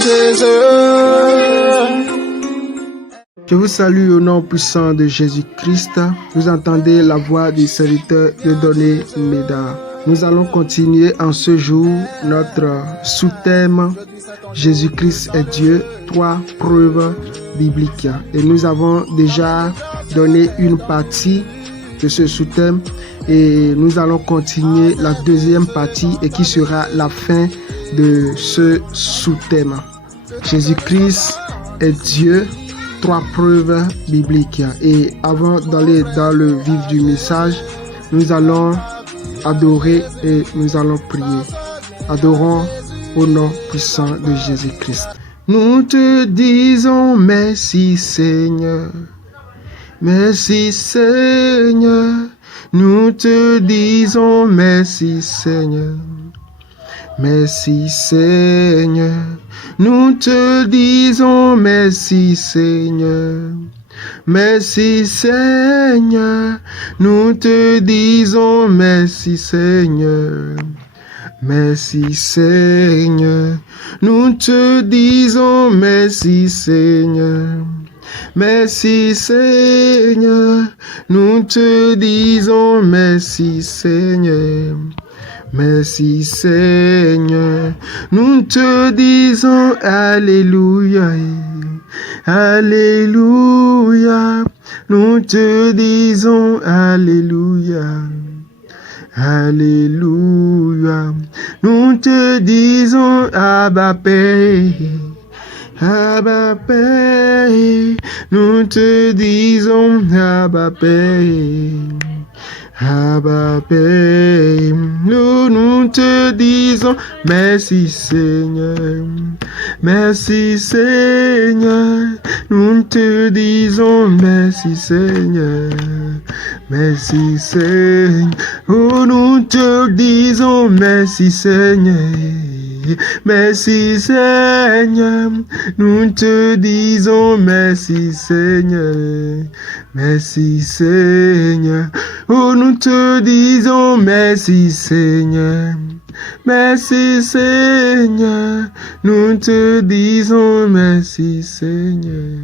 Jésus. Je vous salue au nom puissant de Jésus-Christ. Vous entendez la voix du serviteur de Donné Médard. Nous allons continuer en ce jour notre sous-thème Jésus-Christ est Dieu, 3 preuves bibliques. Et nous avons déjà donné une partie de ce sous-thème et nous allons continuer la deuxième partie et qui sera la fin de ce sous-thème. Jésus-Christ est Dieu, 3 preuves bibliques. Et avant d'aller dans le vif du message, nous allons adorer et nous allons prier. Adorons au nom puissant de Jésus-Christ. Nous te disons merci Seigneur. Merci Seigneur. Nous te disons merci Seigneur. Merci Seigneur. Nous te disons merci Seigneur. Merci Seigneur. Nous te disons merci Seigneur. Merci Seigneur, nous te disons merci Seigneur. Merci Seigneur, nous te disons merci Seigneur. Merci Seigneur, nous te disons Alléluia. Alléluia, nous te disons Alléluia. Alléluia, nous te disons Abba Père, Abba Père, nous te disons Abba Père, Abba Père, nous te disons merci Seigneur, merci Seigneur, nous te disons merci Seigneur. Merci Seigneur, oh nous te disons merci Seigneur. Merci Seigneur, nous te disons merci Seigneur. Merci Seigneur, oh nous te disons merci Seigneur. Merci Seigneur, nous te disons merci Seigneur.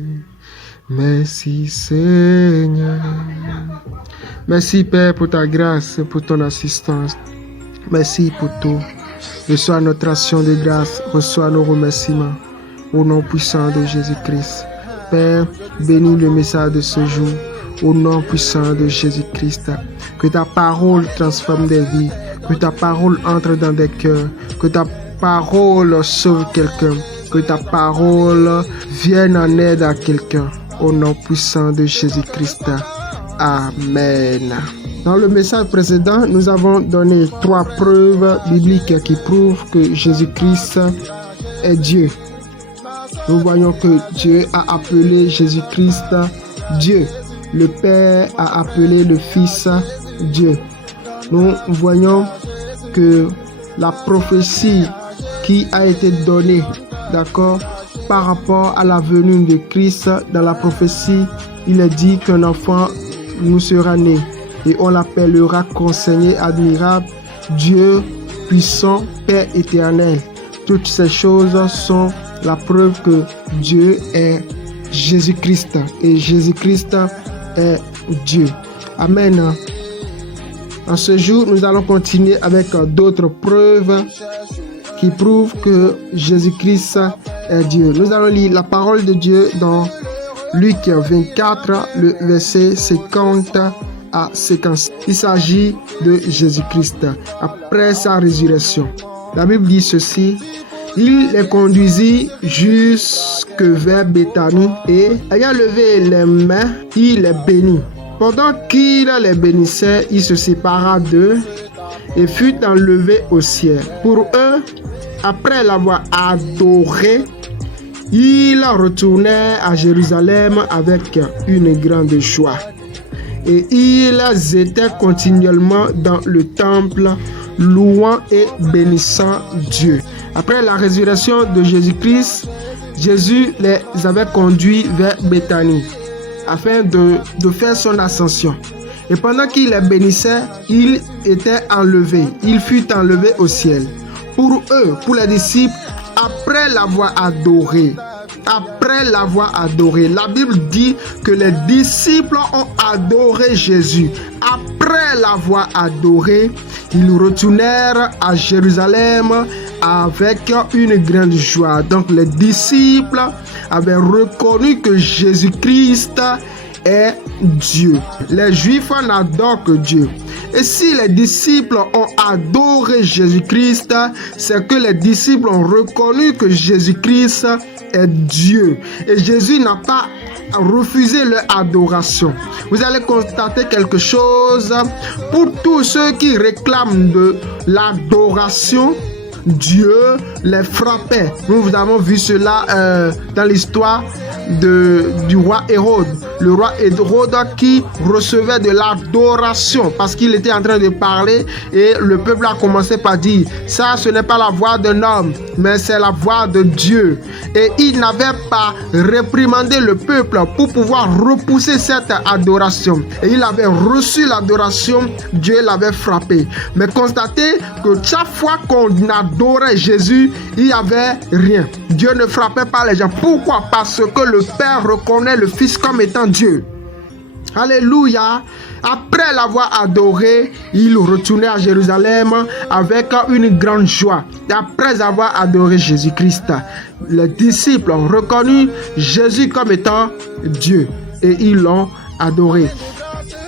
Merci Seigneur. Merci Père pour ta grâce, pour ton assistance. Merci pour tout. Reçois notre action de grâce, reçois nos remerciements. Au nom puissant de Jésus-Christ. Père, bénis le message de ce jour. Au nom puissant de Jésus-Christ. Que ta parole transforme des vies. Que ta parole entre dans des cœurs. Que ta parole sauve quelqu'un. Que ta parole vienne en aide à quelqu'un. Au nom puissant de Jésus-Christ. Amen. Dans le message précédent, nous avons donné 3 preuves bibliques qui prouvent que Jésus-Christ est Dieu. Nous voyons que Dieu a appelé Jésus-Christ Dieu. Le Père a appelé le Fils Dieu. Nous voyons que la prophétie qui a été donnée, d'accord, par rapport à la venue de Christ, dans la prophétie, il est dit qu'un enfant nous sera né et on l'appellera conseiller admirable, Dieu puissant, Père éternel. Toutes ces choses sont la preuve que Dieu est Jésus-Christ et Jésus-Christ est Dieu. Amen. En ce jour, nous allons continuer avec d'autres preuves qui prouvent que Jésus-Christ est Dieu. Nous allons lire la parole de Dieu dans Luc 24, le verset 50 à 56. Il s'agit de Jésus-Christ après sa résurrection. La Bible dit ceci. Il les conduisit jusque vers Béthanie et, ayant levé les mains, il les bénit. Pendant qu'il les bénissait, il se sépara d'eux et fut enlevé au ciel. Pour eux, après l'avoir adoré, ils retournèrent à Jérusalem avec une grande joie. Et ils étaient continuellement dans le temple, louant et bénissant Dieu. Après la résurrection de Jésus-Christ, Jésus les avait conduits vers Béthanie afin de faire son ascension. Et pendant qu'il les bénissait, il était enlevé. Il fut enlevé au ciel. Pour eux, pour les disciples, après l'avoir adoré, la Bible dit que les disciples ont adoré Jésus. Après l'avoir adoré, ils retournèrent à Jérusalem avec une grande joie. Donc les disciples avaient reconnu que Jésus-Christ est Dieu. Les Juifs n'adorent que Dieu. Et si les disciples ont adoré Jésus-Christ, c'est que les disciples ont reconnu que Jésus-Christ est Dieu. Et Jésus n'a pas refusé leur adoration. Vous allez constater quelque chose. Pour tous ceux qui réclament de l'adoration, Dieu les frappait. Nous avons vu cela dans l'histoire du roi Hérode. Le roi Hérode qui recevait de l'adoration parce qu'il était en train de parler et le peuple a commencé par dire: ça, ce n'est pas la voix d'un homme, mais c'est la voix de Dieu. Et il n'avait pas réprimandé le peuple pour pouvoir repousser cette adoration. Et il avait reçu l'adoration, Dieu l'avait frappé. Mais constatez que chaque fois qu'on adorait Jésus, il n'y avait rien. Dieu ne frappait pas les gens. Pourquoi? Parce que le Père reconnaît le Fils comme étant Dieu. Alléluia. Après l'avoir adoré, il retournait à Jérusalem avec une grande joie. Et après avoir adoré Jésus-Christ, les disciples ont reconnu Jésus comme étant Dieu et ils l'ont adoré.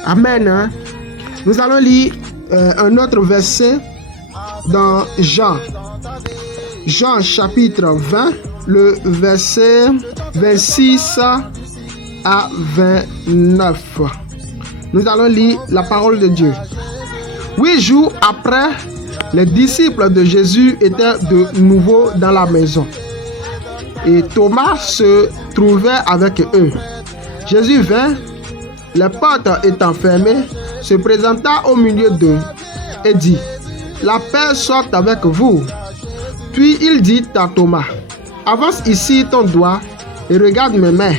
Amen. Nous allons lire un autre verset dans Jean. Jean chapitre 20, le verset 26 à 29. Nous allons lire la parole de Dieu. 8 jours après, les disciples de Jésus étaient de nouveau dans la maison. Et Thomas se trouvait avec eux. Jésus vint, les portes étant fermées, se présenta au milieu d'eux et dit: la paix soit avec vous. Puis il dit à Thomas: avance ici ton doigt et regarde mes mains.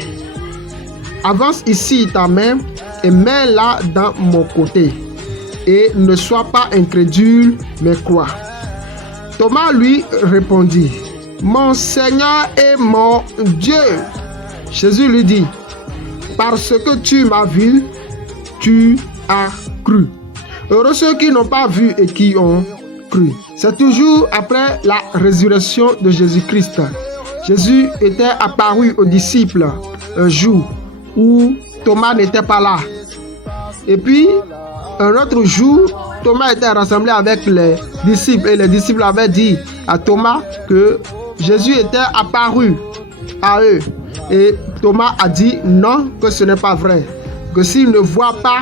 Avance ici ta main et mets-la dans mon côté. Et ne sois pas incrédule, mais crois. Thomas lui répondit: mon Seigneur et mon Dieu. Jésus lui dit: parce que tu m'as vu, tu as cru. Heureux ceux qui n'ont pas vu et qui ont cru. C'est toujours après la résurrection de Jésus-Christ. Jésus était apparu aux disciples un jour où Thomas n'était pas là. Et puis, un autre jour, Thomas était rassemblé avec les disciples et les disciples avaient dit à Thomas que Jésus était apparu à eux. Et Thomas a dit non, que ce n'est pas vrai. Que s'il ne voit pas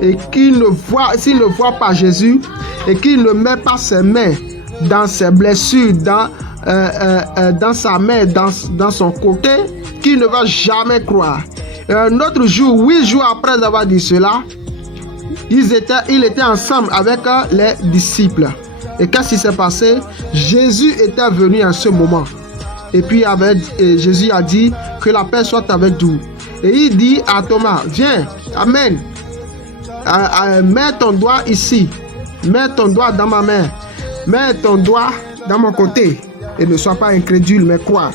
et s'il ne voit pas Jésus et qu'il ne met pas ses mains dans ses blessures, dans sa main, dans son côté, qu'il ne va jamais croire. Et un autre jour, 8 jours après avoir dit cela, il était ensemble avec les disciples. Et qu'est-ce qui s'est passé? Jésus était venu en ce moment. Et puis Jésus a dit que la paix soit avec vous. Et il dit à Thomas: viens, amen. Mets ton doigt ici. Mets ton doigt dans ma main. Mets ton doigt dans mon côté. Et ne sois pas incrédule, mais crois.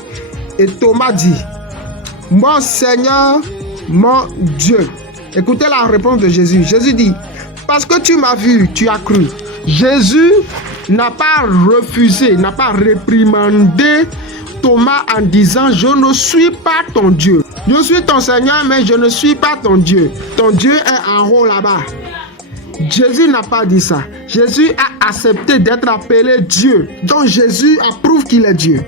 Et Thomas dit: mon Seigneur, mon Dieu. Écoutez la réponse de Jésus. Jésus dit: parce que tu m'as vu, tu as cru. Jésus n'a pas refusé, n'a pas réprimandé Thomas en disant: je ne suis pas ton Dieu. Je suis ton Seigneur, mais je ne suis pas ton Dieu. Ton Dieu est en haut là-bas. Jésus n'a pas dit ça. Jésus a accepté d'être appelé Dieu. Donc Jésus approuve qu'il est Dieu.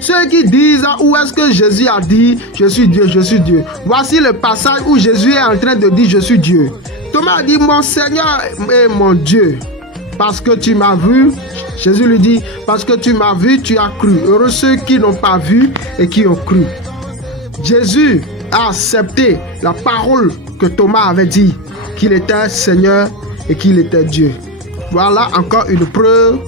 Ceux qui disent: où est-ce que Jésus a dit je suis Dieu, je suis Dieu? Voici le passage où Jésus est en train de dire je suis Dieu. Thomas a dit: mon Seigneur et mon Dieu. Parce que tu m'as vu, Jésus lui dit: parce que tu m'as vu, tu as cru. Heureux ceux qui n'ont pas vu et qui ont cru. Jésus a accepté la parole que Thomas avait dit, qu'il était Seigneur et qu'il était Dieu. Voilà encore une preuve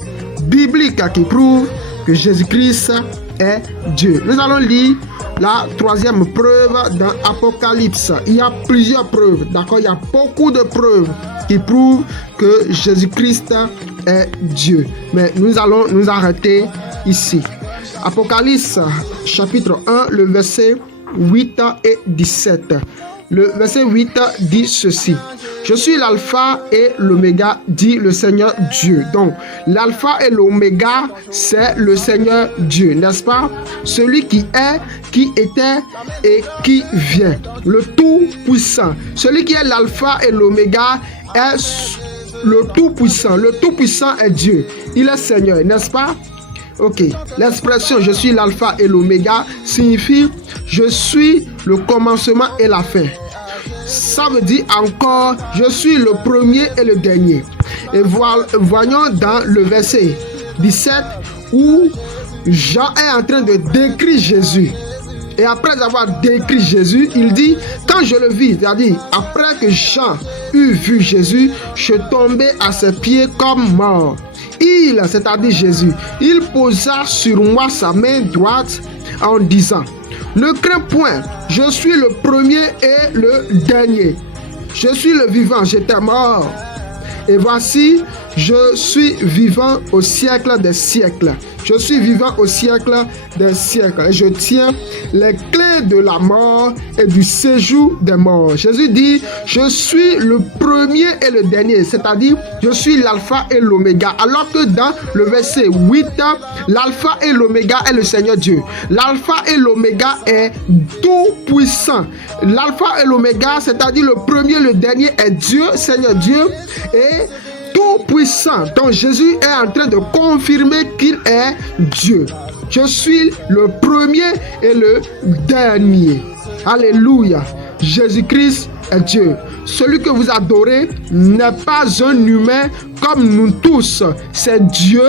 biblique qui prouve que Jésus-Christ est Dieu. Nous allons lire la troisième preuve dans Apocalypse. Il y a plusieurs preuves, d'accord? Il y a beaucoup de preuves qui prouvent que Jésus-Christ est Dieu. Mais nous allons nous arrêter ici. Apocalypse chapitre 1, le verset 8 et 17. Le verset 8 dit ceci. Je suis l'alpha et l'oméga, dit le Seigneur Dieu. Donc, l'alpha et l'oméga, c'est le Seigneur Dieu, n'est-ce pas? Celui qui est, qui était et qui vient. Le Tout-Puissant. Celui qui est l'alpha et l'oméga est le Tout-Puissant. Le Tout-Puissant est Dieu. Il est Seigneur, n'est-ce pas? Ok. L'expression « je suis l'alpha et l'oméga » signifie « je suis le commencement et la fin ». Ça veut dire encore « je suis le premier et le dernier ». Et voyons dans le verset 17 où Jean est en train de décrire Jésus. Et après avoir décrit Jésus, il dit « quand je le vis », c'est-à-dire après que Jean eut vu Jésus, je tombais à ses pieds comme mort. Il, c'est-à-dire Jésus, il posa sur moi sa main droite en disant « ne crains point, je suis le premier et le dernier. Je suis le vivant, j'étais mort. Et voici, je suis vivant au siècle des siècles. Je suis vivant au siècle des siècles. Et je tiens les clés de la mort et du séjour des morts. » Jésus dit, je suis le premier et le dernier. C'est-à-dire, je suis l'alpha et l'oméga. Alors que dans le verset 8, l'alpha et l'oméga est le Seigneur Dieu. L'alpha et l'oméga est tout puissant. L'alpha et l'oméga, c'est-à-dire le premier et le dernier est Dieu, Seigneur Dieu. Et tout puissant. Donc Jésus est en train de confirmer qu'il est Dieu. Je suis le premier et le dernier. Alléluia. Jésus-Christ est Dieu. Celui que vous adorez n'est pas un humain comme nous tous. C'est Dieu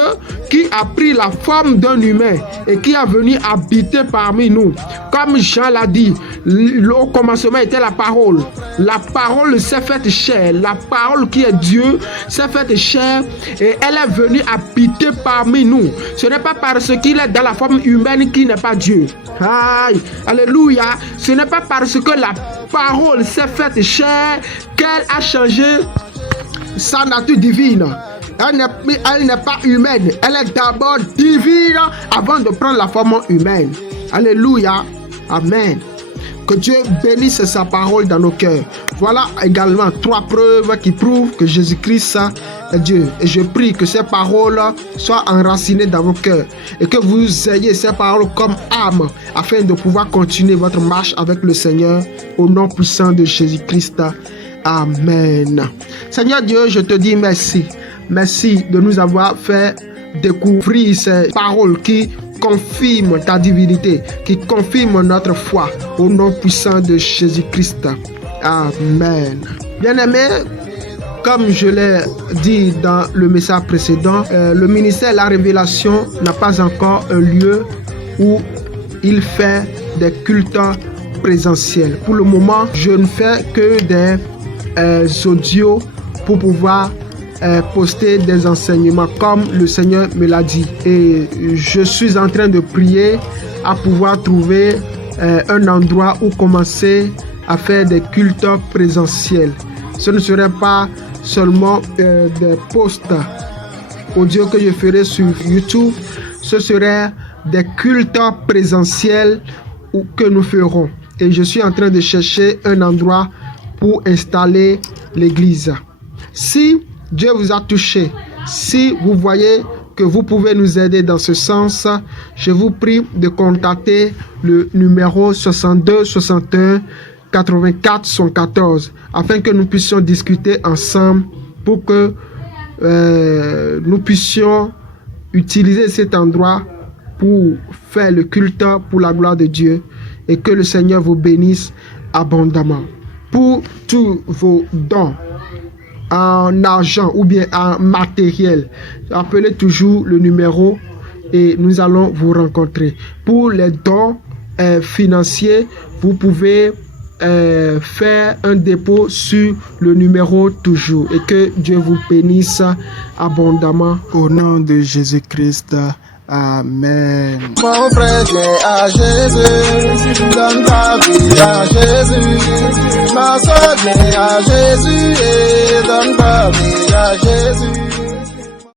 qui a pris la forme d'un humain et qui est venu habiter parmi nous. Comme Jean l'a dit, au commencement était la parole. La parole s'est faite chair. La parole qui est Dieu s'est faite chair et elle est venue habiter parmi nous. Ce n'est pas parce qu'il est dans la forme humaine qu'il n'est pas Dieu. Aïe, alléluia. Ce n'est pas parce que la parole s'est faite chair qu'elle a changé sa nature divine. Elle n'est pas humaine. Elle est d'abord divine avant de prendre la forme humaine. Alléluia. Amen. Que Dieu bénisse sa parole dans nos cœurs. Voilà également 3 preuves qui prouvent que Jésus-Christ est Dieu. Et je prie que ces paroles soient enracinées dans vos cœurs et que vous ayez ces paroles comme âme afin de pouvoir continuer votre marche avec le Seigneur au nom puissant de Jésus-Christ. Amen. Seigneur Dieu, je te dis merci. Merci de nous avoir fait découvrir ces paroles qui confirment ta divinité, qui confirment notre foi au nom puissant de Jésus-Christ. Amen. Bien-aimés, comme je l'ai dit dans le message précédent, le ministère de la révélation n'a pas encore un lieu où il fait des cultes présentiels. Pour le moment, je ne fais que des audios pour pouvoir poster des enseignements comme le Seigneur me l'a dit. Et je suis en train de prier à pouvoir trouver un endroit où commencer à faire des cultes présentiels. Ce ne serait pas seulement des posts audio que je ferai sur YouTube, ce serait des cultes présentiels que nous ferons. Et je suis en train de chercher un endroit pour installer l'église. Si Dieu vous a touché, si vous voyez que vous pouvez nous aider dans ce sens, je vous prie de contacter le numéro 62 61 84 114 afin que nous puissions discuter ensemble pour que nous puissions utiliser cet endroit pour faire le culte pour la gloire de Dieu et que le Seigneur vous bénisse abondamment. Pour tous vos dons en argent ou bien en matériel, appelez toujours le numéro et nous allons vous rencontrer. Pour les dons financiers, vous pouvez faire un dépôt sur le numéro toujours et que Dieu vous bénisse abondamment au nom de Jésus-Christ. Amen. Mon frère, viens à Jésus, donne ta vie à Jésus. Ma soeur, viens à Jésus et donne ta vie à Jésus.